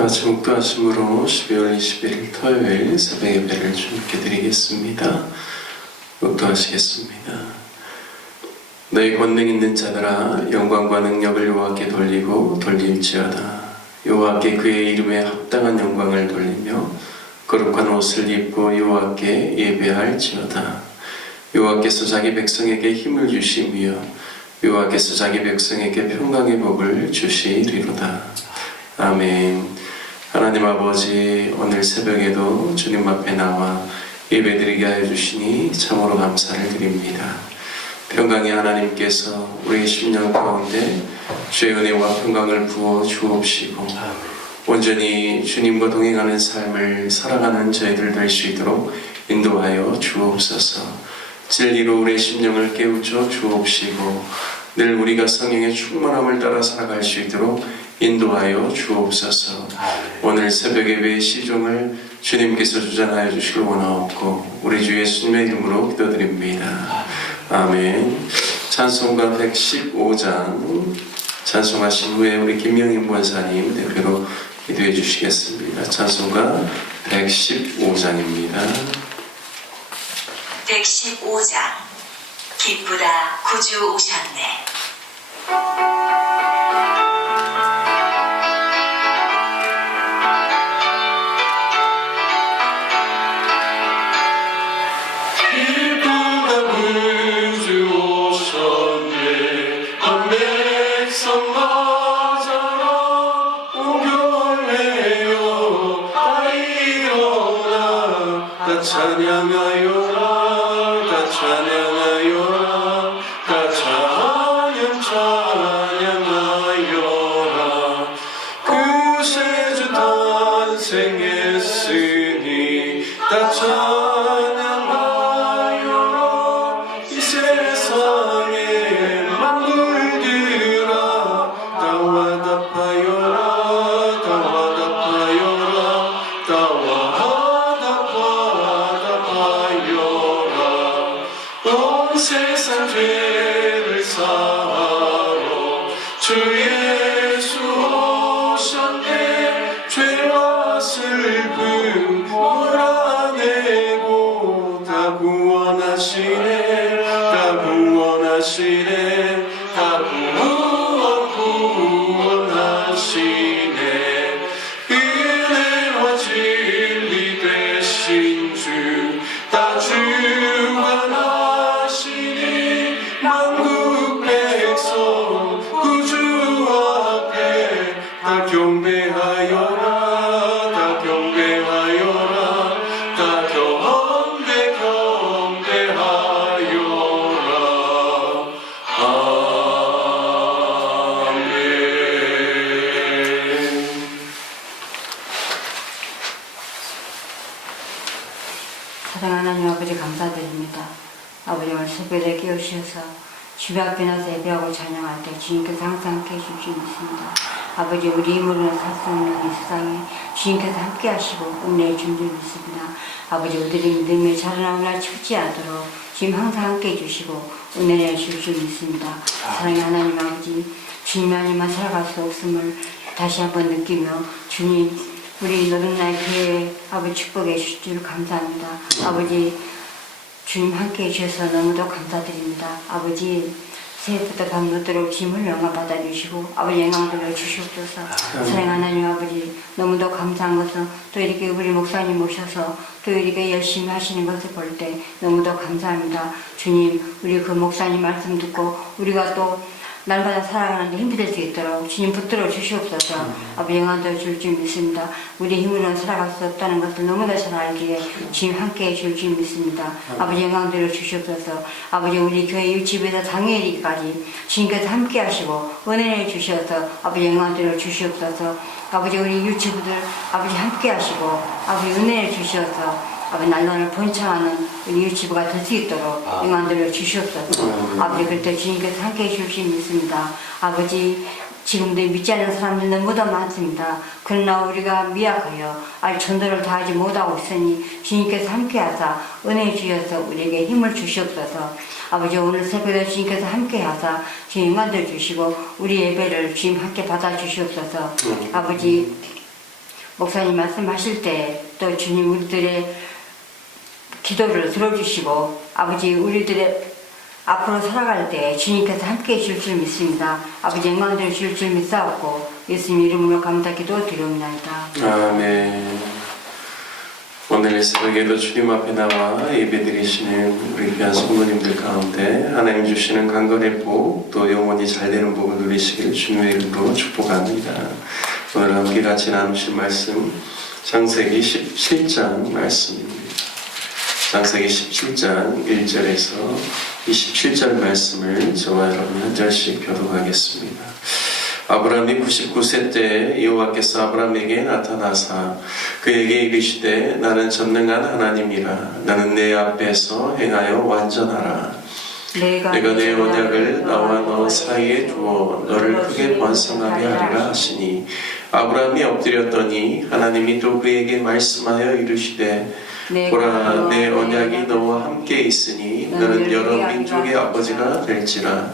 다 같이 묵도하심으로 12월 21일 토요일 새벽 예배를 주님께 드리겠습니다. 묵도하시겠습니다. 너희 권능 있는 자들아 영광과 능력을 여호와께 돌리고 돌릴지어다. 여호와께 그의 이름에 합당한 영광을 돌리며 거룩한 옷을 입고 여호와께 예배할지어다. 여호와께서 자기 백성에게 힘을 주시며 여호와께서 자기 백성에게 평강의 복을 주시리로다. 아멘. 하나님 아버지 오늘 새벽에도 주님 앞에 나와 예배드리게 하여 주시니 참으로 감사를 드립니다. 평강의 하나님께서 우리 심령 가운데 주의 은혜와 평강을 부어 주옵시고 온전히 주님과 동행하는 삶을 살아가는 저희들 될 수 있도록 인도하여 주옵소서. 진리로 우리의 심령을 깨우쳐 주옵시고 늘 우리가 성령의 충만함을 따라 살아갈 수 있도록 인도하여 주옵소서. 오늘 새벽 예배의 시종을 주님께서 주장하여 주시길 원하옵고 우리 주 예수님의 이름으로 기도드립니다. 아멘. 찬송가 115장 찬송하신 후에 우리 김명인 권사님 대표로 기도해 주시겠습니다. 찬송가 115장입니다. 115장 기쁘다 구주 오셨네 주님께서 항상 함께 해주실 줄 믿습니다. 아버지 우리 힘으로는 살수 없는 이 세상에 주님께서 함께 하시고 은혜해 준줄 믿습니다. 아버지 우리들이 믿음에 자라나는 날 죽지 않도록 주님 항상 함께 해주시고 은혜해 주실 줄 믿습니다. 사랑의 하나님 아버지 주님 아니면 살아갈 수 없음을 다시 한번 느끼며 주님 우리 너른 날 교회 아버지 축복해 주실 줄 감사합니다. 아버지 주님 함께 해주셔서 너무도 감사드립니다. 아버지 새해부터 밤늦도록 짐을 영화 받아주시고 아버지 영광들을 주시옵소서 사랑 하나님 아버지 너무도 감사한 것은 또 이렇게 우리 목사님 모셔서 또 이렇게 열심히 하시는 것을 볼 때 너무도 감사합니다. 주님 우리 그 목사님 말씀 듣고 우리가 또 날마다 살아가는 데 힘이 될 수 있도록 주님 붙들어 주시옵소서. 아버지 영광도 줄줄 믿습니다. 우리 힘으로는 살아갈 수 없다는 것을 너무나 잘 알기에 주님 함께 해 줄 줄 믿습니다. 아버지 영광들을 주시옵소서. 아버지 우리 교회 유치부에서 당일까지 주님께서 함께 하시고 은혜를 주셔서 아버지 영광들을 주시옵소서. 아버지 우리 유치부들 아버지 함께 하시고 아버지 은혜를 주셔서 아버지 날론을 번창하는 유치부가 될 수 있도록 영광들을 주시옵소서 아버지 그때 주님께서 함께 해주실 믿습니다 아버지 지금도 믿지 않는 사람들 너무도 많습니다. 그러나 우리가 미약하여 아직 전도를 다하지 못하고 있으니 주님께서 함께하사 은혜 주셔서 우리에게 힘을 주시옵소서. 아버지 오늘 새벽에 주님께서 함께하사 주님 만들 주시고 우리 예배를 주님 함께 받아 주시옵소서. 아버지 목사님 말씀하실 때 또 주님 우리들의 기도를 들어주시고 아버지 우리들의 앞으로 살아갈 때 주님께서 함께 해줄 줄 믿습니다. 아버지 영광 주실 줄 믿사옵고 예수님 이름으로 감사 기도 드리옵나이다. 아멘. 오늘 새벽에도 주님 앞에 나와 예배드리시는 우리 귀한 성도님들 가운데 하나님 주시는 강건의 복, 또 영원히 잘 되는 복을 누리시기를 주님의 이름으로 축복합니다. 오늘 함께 같이 나누실 말씀 창세기 17장 말씀입니다. 창세기 17장 1절에서 27절 말씀을 저와 여러분 한 절씩 교독하겠습니다. 아브라함이 99세 때 여호와께서 아브라함에게 나타나사 그에게 이르시되 나는 전능한 하나님이라. 나는 내 앞에서 행하여 완전하라. 내가 내 언약을 나와 너 사이에 두어 너를 크게 번성하게 하리라 하시니 아브라함이 엎드렸더니 하나님이 또 그에게 말씀하여 이르시되 보라 내 언약이 너와 함께 있으니 너는 여러 민족의 아버지가 될지라.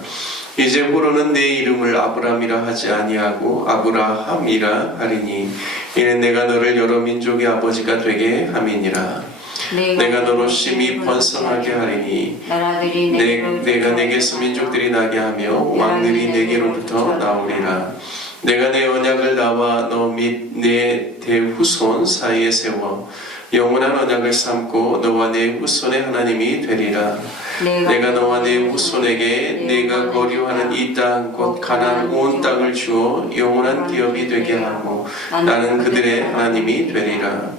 이제부로는 내 이름을 아브람이라 하지 아니하고 아브라함이라 하리니 이는 내가 너를 여러 민족의 아버지가 되게 함이니라. 내가 너로 심히 번성하게 하리니 내, 내가 내게서 민족들이 나게 하며 왕들이 내게로부터 나오리라 내가 내 언약을 나와 너 및 내 대후손 사이에 세워 영원한 언약을 삼고 너와 내 후손의 하나님이 되리라. 내가 너와 내 후손에게 내가 거류하는 이 땅 곧 가나안 온 땅을 주어 영원한 기업이 되게 하고 나는 그들의 하나님이 되리라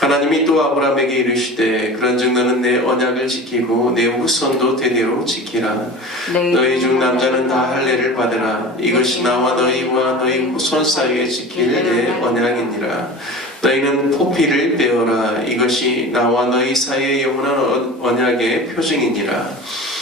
하나님이 또 아브라함에게 이르시되 그런즉 너는 내 언약을 지키고 내 후손도 대대로 지키라. 너희 중 남자는 다 할례를 받으라. 이것이 나와 너희와 너희 후손 사이에 지킬 내 언약이니라. 너희는 포피를 빼어라. 이것이 나와 너희 사이의 영원한 언- 언약의 표징이니라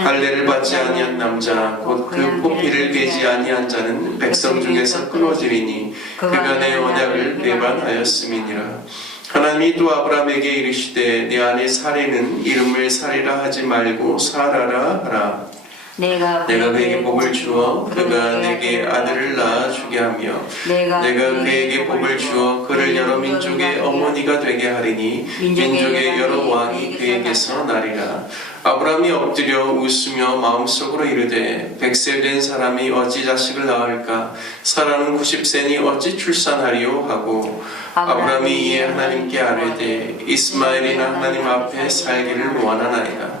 할례를 받지 아니한 남자 곧 그 포피를 베지 아니한 자는 백성 중에서 끊어지리니 그가 내 언약을 배반하였음이니라. 하나님이 또 아브라함에게 이르시되 내 안에 사례는 이름을 사리라 하지 말고 사라라 하라 내가 그에게 복을 주어 그가 내게 아들을 낳아 주게 하며 내가 그에게 복을 주어 그를 여러 민족의 어머니가 되게 하리니 민족의 여러 왕이 그에게서 나리라. 아브라함이 엎드려 웃으며 마음속으로 이르되 백세 된 사람이 어찌 자식을 낳을까? 사라는 90세니 어찌 출산하리요? 하고 아브라함이 이에 하나님께 아뢰되 이스마엘이나 하나님 앞에 살기를 원하나이다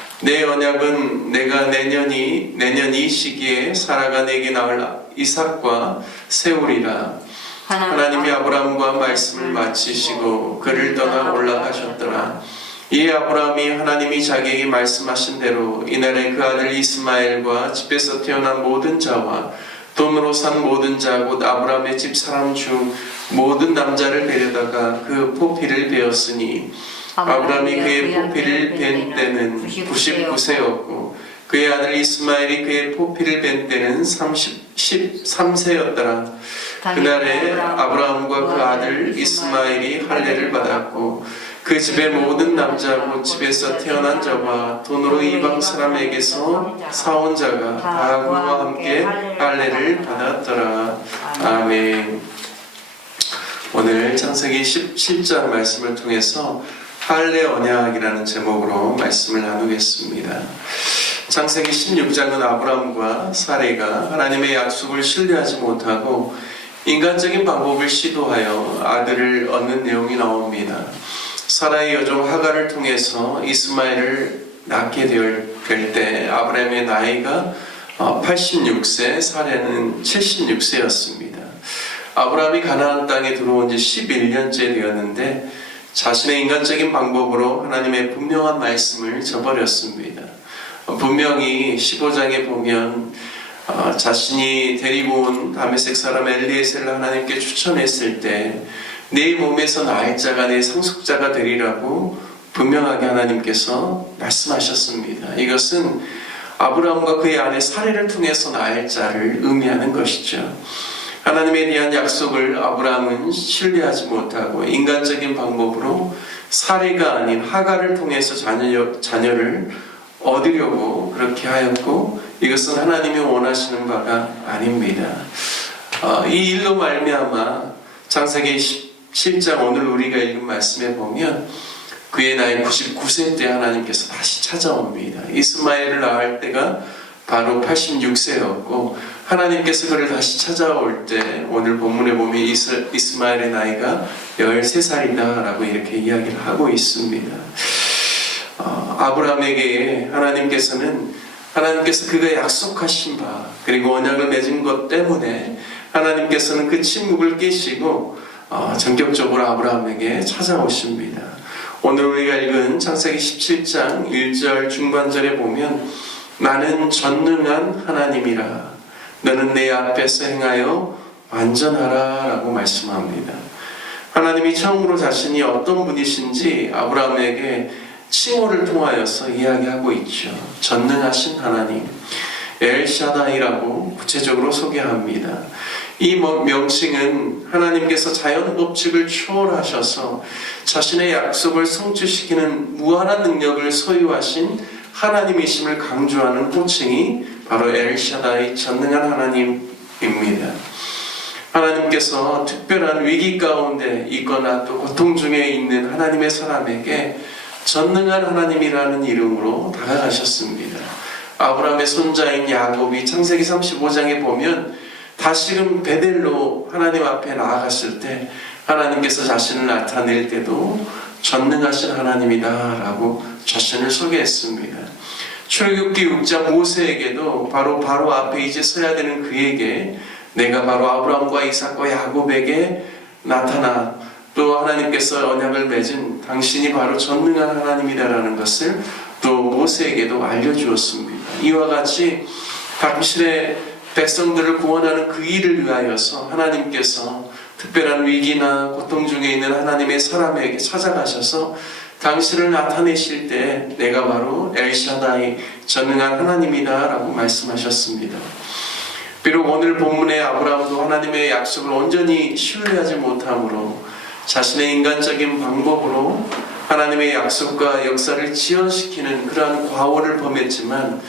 내 언약은 내가 내년이 내년 이 시기에 사라가 내게 낳을 이삭과 세우리라. 하나님이 아브라함과 말씀을 마치시고 그를 떠나 올라가셨더라. 이에 아브라함이 하나님이 자기에게 말씀하신 대로 이날에 그 아들 이스마엘과 집에서 태어난 모든 자와 돈으로 산 모든 자 곧 아브라함의 집 사람 중 모든 남자를 데려다가 그 포피를 베었으니 아브라함이 그의 포피를 벤 때는 99세였고 그의 아들 이스마엘이 그의 포피를 벤 때는 30, 13세였더라. 그날에 아브라함과 그 아들 이스마엘이 할례를 받았고 그 집의 모든 남자 곧 집에서 태어난 자와 돈으로 이방 사람에게서 사온 자가 다 그와 함께 할례를 받았더라. 아멘. 오늘 창세기 17장 말씀을 통해서 할례 언약이라는 제목으로 말씀을 나누겠습니다. 창세기 16장은 아브라함과 사레가 하나님의 약속을 신뢰하지 못하고 인간적인 방법을 시도하여 아들을 얻는 내용이 나옵니다. 사라의 여종 하가를 통해서 이스마엘을 낳게 될 때 아브라함의 나이가 86세, 사례는 76세였습니다. 아브라함이 가나안 땅에 들어온 지 11년째 되었는데 자신의 인간적인 방법으로 하나님의 분명한 말씀을 저버렸습니다. 어, 분명히 15장에 보면 어, 자신이 데리고 온 다메섹 사람 엘리에셀을 하나님께 추천했을 때 내 몸에서 나의 자가 내 상속자가 되리라고 분명하게 하나님께서 말씀하셨습니다. 이것은 아브라함과 그의 아내 사례를 통해서 나의 자를 의미하는 것이죠. 하나님에 대한 약속을 아브라함은 신뢰하지 못하고 인간적인 방법으로 사례가 아닌 하가를 통해서 자녀, 자녀를 얻으려고 그렇게 하였고 이것은 하나님이 원하시는 바가 아닙니다. 어, 이 일로 말미암아 창세기 17장 오늘 우리가 읽은 말씀에 보면 그의 나이 99세 때 하나님께서 다시 찾아옵니다. 이스마엘을 낳을 때가 바로 86세였고 하나님께서 그를 다시 찾아올 때 오늘 본문에 보면 이스, 이스마엘의 나이가 13살이다 라고 이렇게 이야기를 하고 있습니다. 어, 아브라함에게 하나님께서는 하나님께서 그가 약속하신 바 그리고 언약을 맺은 것 때문에 하나님께서는 그 침묵을 깨시고 어, 전격적으로 아브라함에게 찾아오십니다. 오늘 우리가 읽은 창세기 17장 1절 중반절에 보면 나는 전능한 하나님이라 너는 내 앞에서 행하여 완전하라 라고 말씀합니다. 하나님이 처음으로 자신이 어떤 분이신지 아브라함에게 칭호를 통하여서 이야기하고 있죠. 전능하신 하나님, 엘샤다이라고 구체적으로 소개합니다. 이 뭐- 명칭은 하나님께서 자연 법칙을 초월하셔서 자신의 약속을 성취시키는 무한한 능력을 소유하신 하나님이심을 강조하는 호칭이 바로 엘샤다이 전능한 하나님입니다. 하나님께서 특별한 위기 가운데 있거나 또 고통 중에 있는 하나님의 사람에게 전능한 하나님이라는 이름으로 다가가셨습니다. 아브라함의 손자인 야곱이 창세기 35장에 보면 다시금 베델로 하나님 앞에 나아갔을 때 하나님께서 자신을 나타낼 때도 전능하신 하나님이다라고 자신을 소개했습니다. 출애굽기 6장 모세에게도 바로 바로 앞에 이제 서야 되는 그에게 내가 바로 아브라함과 이삭과 야곱에게 나타나 또 하나님께서 언약을 맺은 당신이 바로 전능한 하나님이다라는 것을 또 모세에게도 알려주었습니다. 이와 같이 당신의 백성들을 구원하는 그 일을 위하여서 하나님께서 특별한 위기나 고통 중에 있는 하나님의 사람에게 찾아가셔서 당신을 나타내실 때 내가 바로 엘샤다이 전능한 하나님이다 라고 말씀하셨습니다. 비록 오늘 본문의 아브라함도 하나님의 약속을 온전히 신뢰하지 못하므로 자신의 인간적인 방법으로 하나님의 약속과 역사를 지연시키는 그러한 과오를 범했지만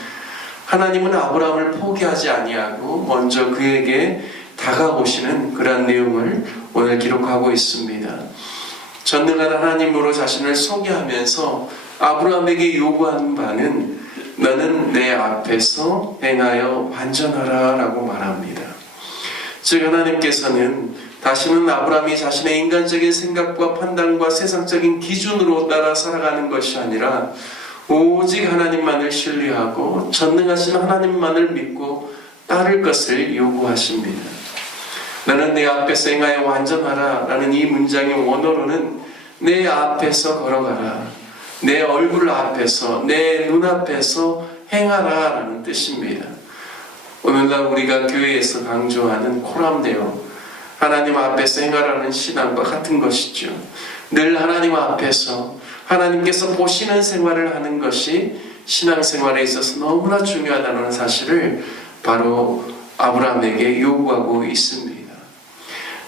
하나님은 아브라함을 포기하지 아니하고 먼저 그에게 다가오시는 그러한 내용을 오늘 기록하고 있습니다. 전능한 하나님으로 자신을 소개하면서 아브라함에게 요구한 바는 너는 내 앞에서 행하여 완전하라 라고 말합니다. 즉 하나님께서는 다시는 아브라함이 자신의 인간적인 생각과 판단과 세상적인 기준으로 따라 살아가는 것이 아니라 오직 하나님만을 신뢰하고 전능하신 하나님만을 믿고 따를 것을 요구하십니다. 나는 내 앞에서 행하여 완전하라 라는 이 문장의 원어로는 내 앞에서 걸어가라. 내 얼굴 앞에서, 내 눈앞에서 행하라 라는 뜻입니다. 오늘날 우리가 교회에서 강조하는 코람데오, 하나님 앞에서 행하라는 신앙과 같은 것이죠. 늘 하나님 앞에서 하나님께서 보시는 생활을 하는 것이 신앙생활에 있어서 너무나 중요하다는 사실을 바로 아브라함에게 요구하고 있습니다.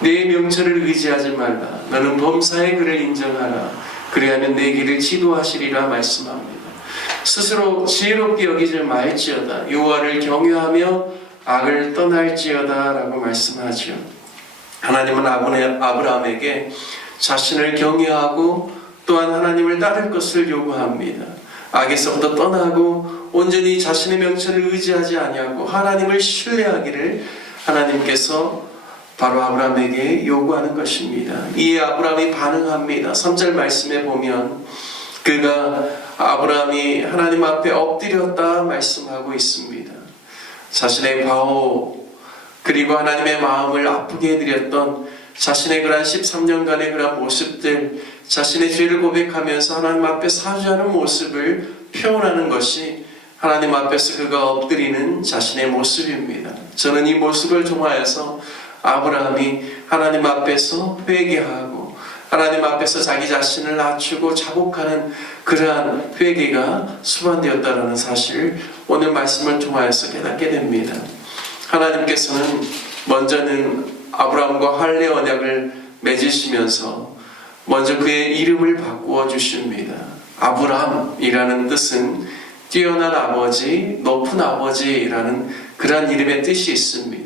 내 명철을 의지하지 말라. 너는 범사의 그를 인정하라. 그리하면 내 길을 지도하시리라 말씀합니다. 스스로 지혜롭게 여기지 말지어다. 여호와를 경외하며 악을 떠날지어다라고 말씀하죠. 하나님은 아브라함에게 자신을 경외하고 또한 하나님을 따를 것을 요구합니다. 악에서부터 떠나고 온전히 자신의 명철을 의지하지 아니하고 하나님을 신뢰하기를 하나님께서 바로 아브라함에게 요구하는 것입니다. 이에 아브라함이 반응합니다. 3절 말씀에 보면 그가 아브라함이 하나님 앞에 엎드렸다 말씀하고 있습니다. 자신의 과오 그리고 하나님의 마음을 아프게 해드렸던 자신의 그러한 13년간의 그러한 모습들 자신의 죄를 고백하면서 하나님 앞에 사죄하는 모습을 표현하는 것이 하나님 앞에서 그가 엎드리는 자신의 모습입니다. 저는 이 모습을 통하여서 아브라함이 하나님 앞에서 회개하고 하나님 앞에서 자기 자신을 낮추고 자복하는 그러한 회개가 수반되었다라는 사실을 오늘 말씀을 통하여서 깨닫게 됩니다. 하나님께서는 먼저는 아브라함과 할례 언약을 맺으시면서 먼저 그의 이름을 바꾸어 주십니다. 아브라함이라는 뜻은 뛰어난 아버지, 높은 아버지라는 그러한 이름의 뜻이 있습니다.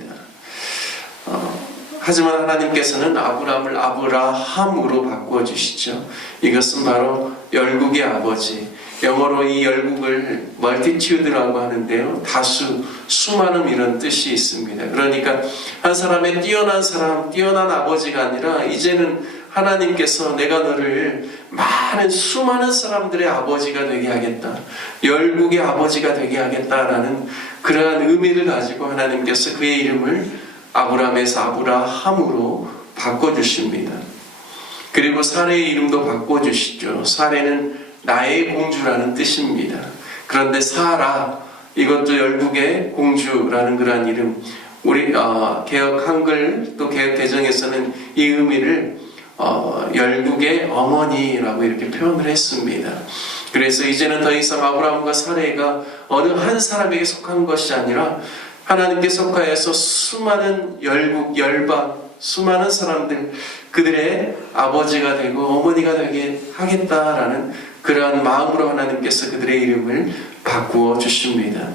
어, 하지만 하나님께서는 아브라함을 아브라함으로 바꾸어 주시죠. 이것은 바로 열국의 아버지. 영어로 이 열국을 멀티튜드라고 하는데요. 다수, 수많은 이런 뜻이 있습니다. 그러니까 한 사람의 뛰어난 사람, 뛰어난 아버지가 아니라 이제는 하나님께서 내가 너를 많은 수많은 사람들의 아버지가 되게 하겠다. 열국의 아버지가 되게 하겠다라는 그러한 의미를 가지고 하나님께서 그의 이름을 아브라함에서 아브라함으로 바꿔주십니다. 그리고 사례의 이름도 바꿔주시죠. 사례는 나의 공주라는 뜻입니다. 그런데 사라 이것도 열국의 공주라는 그러한 이름. 우리 어, 개혁 한글 또 개혁 개정에서는 이 의미를 어, 열국의 어머니라고 이렇게 표현을 했습니다. 그래서 이제는 더 이상 아브라함과 사례가 어느 한 사람에게 속한 것이 아니라 하나님께 속하여서 수많은 열국 열방 수많은 사람들 그들의 아버지가 되고 어머니가 되게 하겠다라는 그러한 마음으로 하나님께서 그들의 이름을 바꾸어 주십니다.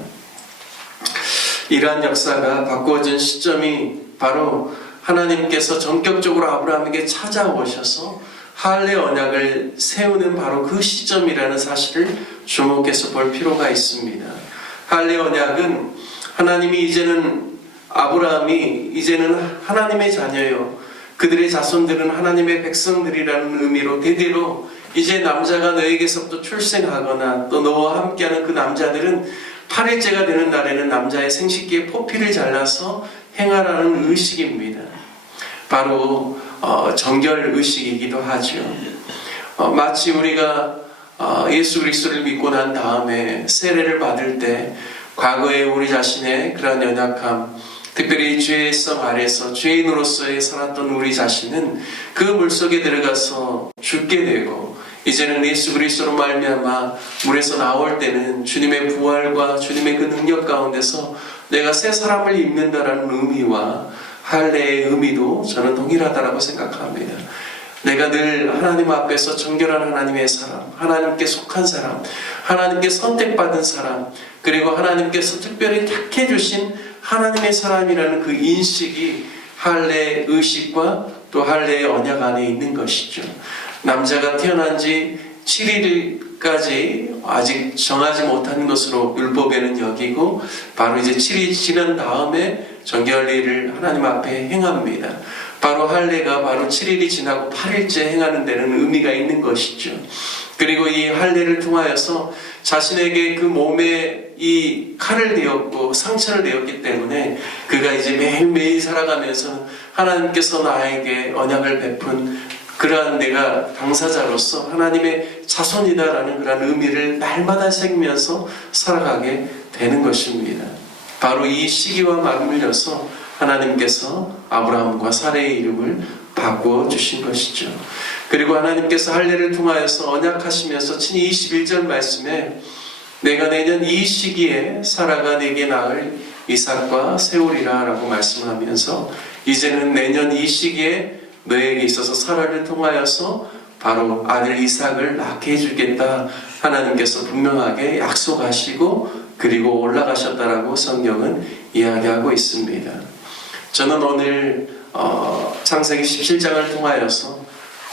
이러한 역사가 바꾸어진 시점이 바로 하나님께서 전격적으로 아브라함에게 찾아오셔서 할례 언약을 세우는 바로 그 시점이라는 사실을 주목해서 볼 필요가 있습니다. 할례 언약은 하나님이 이제는 아브라함이 이제는 하나님의 자녀요. 그들의 자손들은 하나님의 백성들이라는 의미로 대대로 이제 남자가 너에게서부터 출생하거나 또 너와 함께하는 그 남자들은 8일째가 되는 날에는 남자의 생식기에 포피를 잘라서 행하라는 의식입니다. 바로 어, 정결 의식이기도 하죠. 어, 마치 우리가 어, 예수 그리스도를 믿고 난 다음에 세례를 받을 때 과거에 우리 자신의 그런 연약함, 특별히 성 아래서 죄인으로서의 살았던 우리 자신은 그 물속에 들어가서 죽게 되고 이제는 예수 그리스도로 말미암아 물에서 나올 때는 주님의 부활과 주님의 그 능력 가운데서 내가 새 사람을 입는다라는 의미와 할례의 의미도 저는 동일하다라고 생각합니다. 내가 늘 하나님 앞에서 정결한 하나님의 사람, 하나님께 속한 사람, 하나님께 선택받은 사람, 그리고 하나님께서 특별히 택해 주신 하나님의 사람이라는 그 인식이 할례 의식과 또 할례의 언약 안에 있는 것이죠. 남자가 태어난 지 7일 까지 아직 정하지 못한 것으로 율법에는 여기고 바로 이제 7일 지난 다음에 정결례를 하나님 앞에 행합니다. 바로 할례가 바로 7일이 지나고 8일째 행하는 데는 의미가 있는 것이죠. 그리고 이 할례를 통하여서 자신에게 그 몸에 이 칼을 내었고 상처를 내었기 때문에 그가 이제 매일매일 살아가면서 하나님께서 나에게 언약을 베푼 그러한 내가 당사자로서 하나님의 자손이다라는 그런 의미를 날마다 새기면서 살아가게 되는 것입니다. 바로 이 시기와 맞물려서 하나님께서 아브라함과 사레의 이름을 바꾸어 주신 것이죠. 그리고 하나님께서 할례를 통하여서 언약하시면서 친히 21절 말씀에 내가 내년 이 시기에 사라가 내게 낳을 이삭과 세우리라 라고 말씀하면서 이제는 내년 이 시기에 너에게 있어서 사라를 통하여서 바로 아들 이삭을 낳게 해주겠다 하나님께서 분명하게 약속하시고 그리고 올라가셨다라고 성경은 이야기하고 있습니다. 저는 오늘 어, 창세기 17장을 통하여서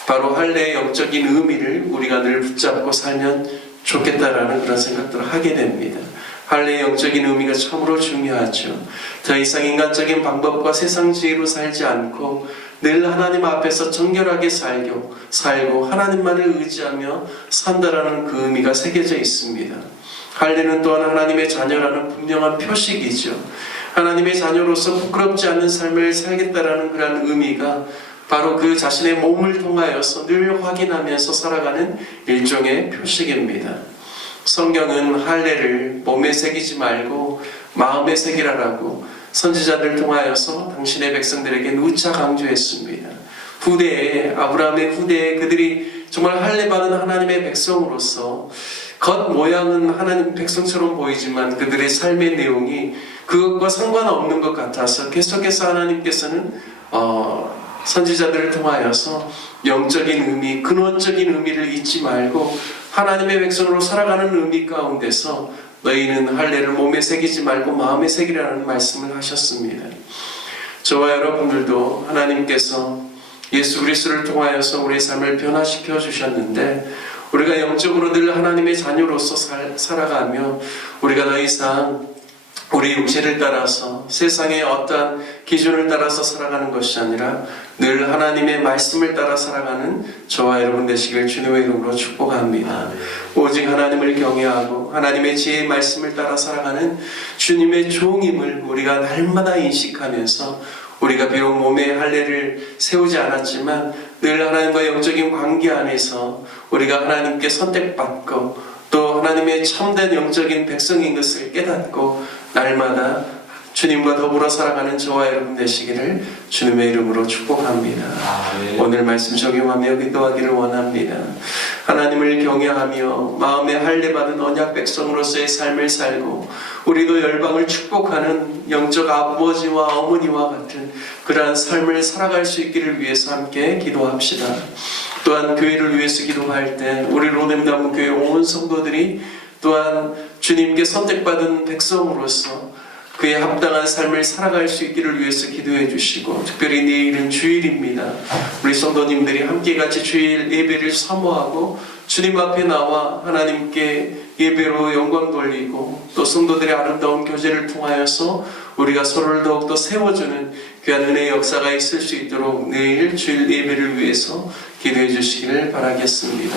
바로 할례의 영적인 의미를 우리가 늘 붙잡고 살면 좋겠다라는 그런 생각들을 하게 됩니다. 할례의 영적인 의미가 참으로 중요하죠. 더 이상 인간적인 방법과 세상 지혜로 살지 않고 늘 하나님 앞에서 정결하게 살고 살고 하나님만을 의지하며 산다라는 그 의미가 새겨져 있습니다. 할례는 또한 하나님의 자녀라는 분명한 표식이죠. 하나님의 자녀로서 부끄럽지 않는 삶을 살겠다라는 그런 의미가 바로 그 자신의 몸을 통하여서 늘 확인하면서 살아가는 일종의 표식입니다. 성경은 할례를 몸에 새기지 말고 마음에 새기라라고 선지자들 통하여서 당신의 백성들에게 누차 강조했습니다. 후대에 아브라함의 후대에 그들이 정말 할례 받은 하나님의 백성으로서 겉 모양은 하나님 백성처럼 보이지만 그들의 삶의 내용이 그것과 상관없는 것 같아서 계속해서 하나님께서는 어, 선지자들을 통하여서 영적인 의미, 근원적인 의미를 잊지 말고 하나님의 백성으로 살아가는 의미 가운데서 너희는 할례를 몸에 새기지 말고 마음에 새기라는 말씀을 하셨습니다. 저와 여러분들도 하나님께서 예수 그리스도를 통하여서 우리의 삶을 변화시켜 주셨는데 우리가 영적으로 늘 하나님의 자녀로서 살, 살아가며 우리가 더 이상 우리 육체를 따라서 세상의 어떠한 기준을 따라서 살아가는 것이 아니라 늘 하나님의 말씀을 따라 살아가는 저와 여러분 되시길 주님의 이름으로 축복합니다. 오직 하나님을 경외하고 하나님의 지혜의 말씀을 따라 살아가는 주님의 종임을 우리가 날마다 인식하면서 우리가 비록 몸에 할례를 세우지 않았지만 늘 하나님과 영적인 관계 안에서 우리가 하나님께 선택받고 또 하나님의 참된 영적인 백성인 것을 깨닫고 날마다 주님과 더불어 살아가는 저와 여러분 되시기를 주님의 이름으로 축복합니다. 오늘 말씀 적용하며 기도하기를 원합니다. 하나님을 경외하며 마음에 할례 받은 언약 백성으로서의 삶을 살고 우리도 열방을 축복하는 영적 아버지와 어머니와 같은 그러한 삶을 살아갈 수 있기를 위해서 함께 기도합시다. 또한 교회를 위해서 기도할 때 우리 로뎀나무 교회 온 성도들이 또한 주님께 선택받은 백성으로서 그에 합당한 삶을 살아갈 수 있기를 위해서 기도해 주시고 특별히 내일은 주일입니다. 우리 성도님들이 함께 같이 주일 예배를 사모하고 주님 앞에 나와 하나님께 예배로 영광 돌리고 또 성도들의 아름다운 교제를 통하여서 우리가 서로를 더욱더 세워주는 귀한 은혜의 역사가 있을 수 있도록 내일 주일 예배를 위해서 기도해 주시기를 바라겠습니다.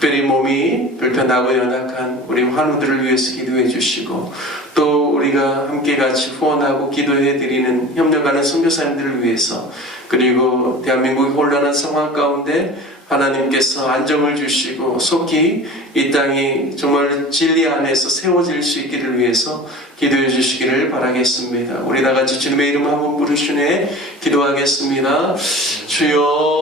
특별히 몸이 불편하고 연약한 우리 환우들을 위해서 기도해 주시고 또 우리가 함께 같이 후원하고 기도해 드리는 협력하는 선교사님들을 위해서 그리고 대한민국이 혼란한 상황 가운데 하나님께서 안정을 주시고 속히 이 땅이 정말 진리 안에서 세워질 수 있기를 위해서 기도해 주시기를 바라겠습니다. 우리 다 같이 주님의 이름 한번 부르시네 기도하겠습니다. 주여